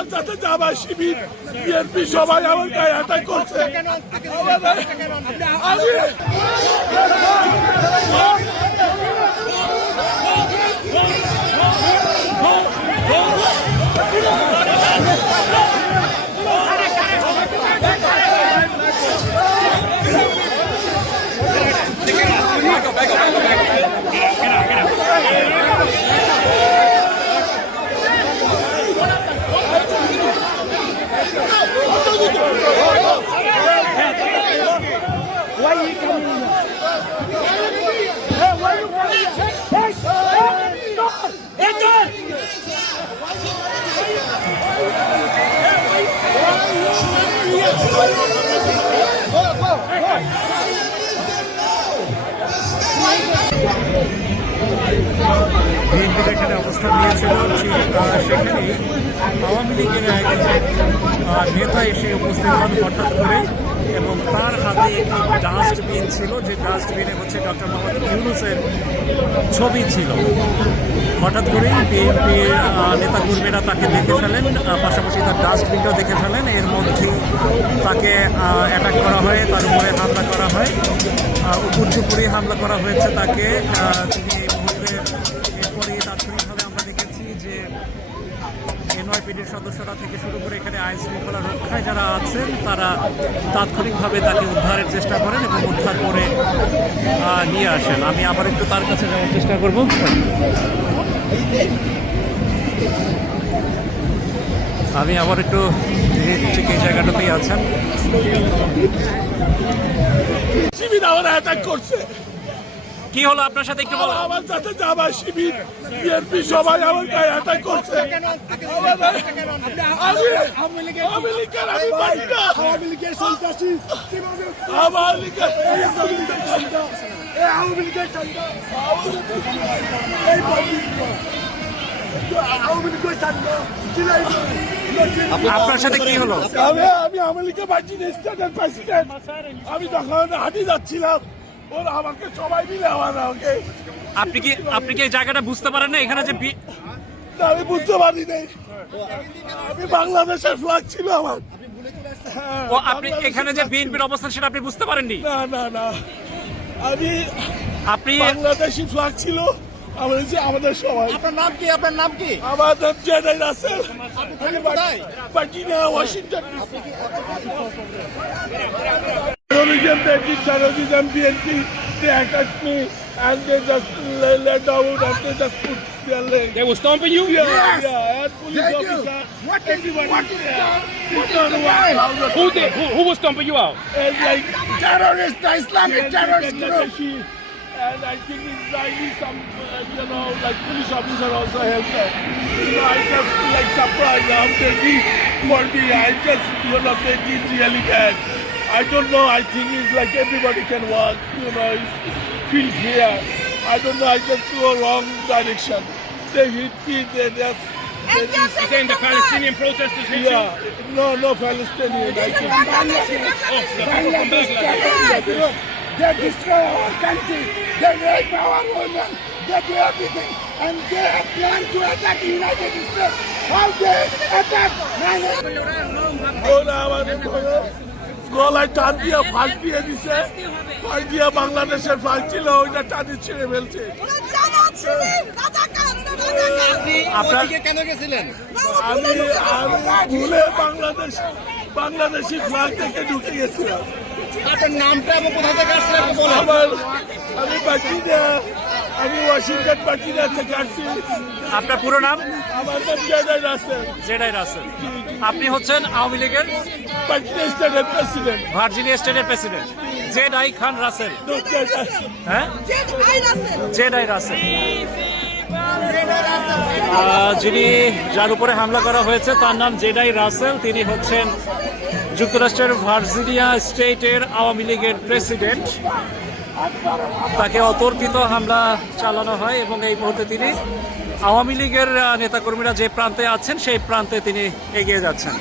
আমার সাথে জামাত শিবির বিএনপি সবাই আমার গায়ে অ্যাটাক করছে। Why are you coming in? Hey, why are you coming in? Hey, BNP এখানে অবস্থান নিয়েছিল, সেখানে আওয়ামী লীগের নেতা এসে উপস্থিত হন হঠাৎ করে, এবং তার হাতে একটি ডাস্টবিন ছিল, যে ডাস্টবিনে হচ্ছে ডক্টর মোহাম্মদ ইউনূসের ছবি ছিল। হঠাৎ করেই বিএনপির নেতাকর্মীরা তাকে দেখে ফেলেন, পাশাপাশি তার ডাস্টবিনটাও দেখে ফেলেন। এর মধ্যেই তাকে অ্যাটাক করা হয়, তার উপরে হামলা করা হয়, উপর্যুপুরি হামলা করা হয়েছে তাকে। তিনি এই মুহূর্তে এরপরে তাৎক্ষণিকভাবে আমরা দেখেছি যে এনওয়াইপিডির সদস্যরা থেকে শুরু করে এখানে আইন শৃঙ্খলা রক্ষায় যারা আছেন তারা তাৎক্ষণিকভাবে তাকে উদ্ধারের চেষ্টা করেন এবং উদ্ধার করে নিয়ে আসেন। আমি আবার একটু তার কাছে যাওয়ার চেষ্টা করব। আমি আবার একটু ঠিক এই জায়গাটাতেই আছেন। শিবির আমার অ্যাটাক করছে। কি হলো আপনার সাথে একটু বলো। আমার সাথে জামাত শিবির বিএনপি সবাই আমার গায়ে অ্যাটাক করছে। আপনার সাথে কি হলো? আমি আওয়ামী লীগের ভার্জিনিয়া স্টেটের প্রেসিডেন্ট। আমি তখন হাঁটি যাচ্ছিলাম, ওরা আমাকে সবাই মিলে আমাকে। আপনি কি এই জায়গাটা বুঝতে পারেন না? এখানে যে আমি বুঝতে পারি নাই, আমি বাংলাদেশের ফ্ল্যাগ ছিল আমার। ও আপনি এখানে যে বিএনপির অবস্থান সেটা আপনি বুঝতে পারেননি? না না না, আপনি বাংলাদেশি ফ্ল্যাগ ছিল আমাদের সবাই। আপনার নাম কি? আপনার নাম কি? আমার নাম জেডাই Russell, Virginia, Washington. Terrorism, BNP, they attacked me and they just let down and they just put their leg. They were stomping you? Yeah, Yes. yeah, and police officer. Who was stomping you out? And like Terrorist, the Islamic terrorist group. And I think Israeli, some, like police officer also helped them. I just like surprised after this for me. I just, they did really bad. I don't know, I think it's like everybody can walk, feel here. I don't know, I just go a wrong direction. They hit me, they just... You're saying the Palestinian protesters hit you? Yeah, no Palestinian. I think. Bangladesh terrorist group. They destroy our country. They rape our women. They do everything. And they have planned to attack the United States. How they attack? গলায় টান দিয়ে ফাঁক দিয়ে দিছে, ফাঁক দিয়ে বাংলাদেশের ফাঁক ছিল, ওইটা টানি ছিঁড়ে ফেলছে। কেন গেছিলেন? আমি ভুলে বাংলাদেশি ফ্ল্যাগ থেকে ঢুকে গেছিলাম। আপনার নামটা এবং কোথা থেকে আসলেন? আমি আমি ওয়াশিংটন ভার্জিনিয়া থেকে আসছি। আপনার পুরো নাম? আমার নাম জেডাই রাসেল। জেডাই রাসেল। আপনি হচ্ছেন আওয়ামী লীগের ভার্জিনিয়া স্টেটের প্রেসিডেন্ট জেডাই খান রাসেল। হ্যাঁ, জেডাই রাসেল, যিনি যার উপরে হামলা করা হয়েছে তার নাম জেডাই রাসেল। তিনি হচ্ছেন যুক্তরাষ্ট্রের ভার্জিনিয়া স্টেটের আওয়ামী লীগের প্রেসিডেন্ট। তাকে অতর্কিত হামলা চালানো হয় এবং এই মুহূর্তে তিনি আওয়ামী লীগের নেতাকর্মীরা যে প্রান্তে আছেন সেই প্রান্তে তিনি এগিয়ে যাচ্ছেন।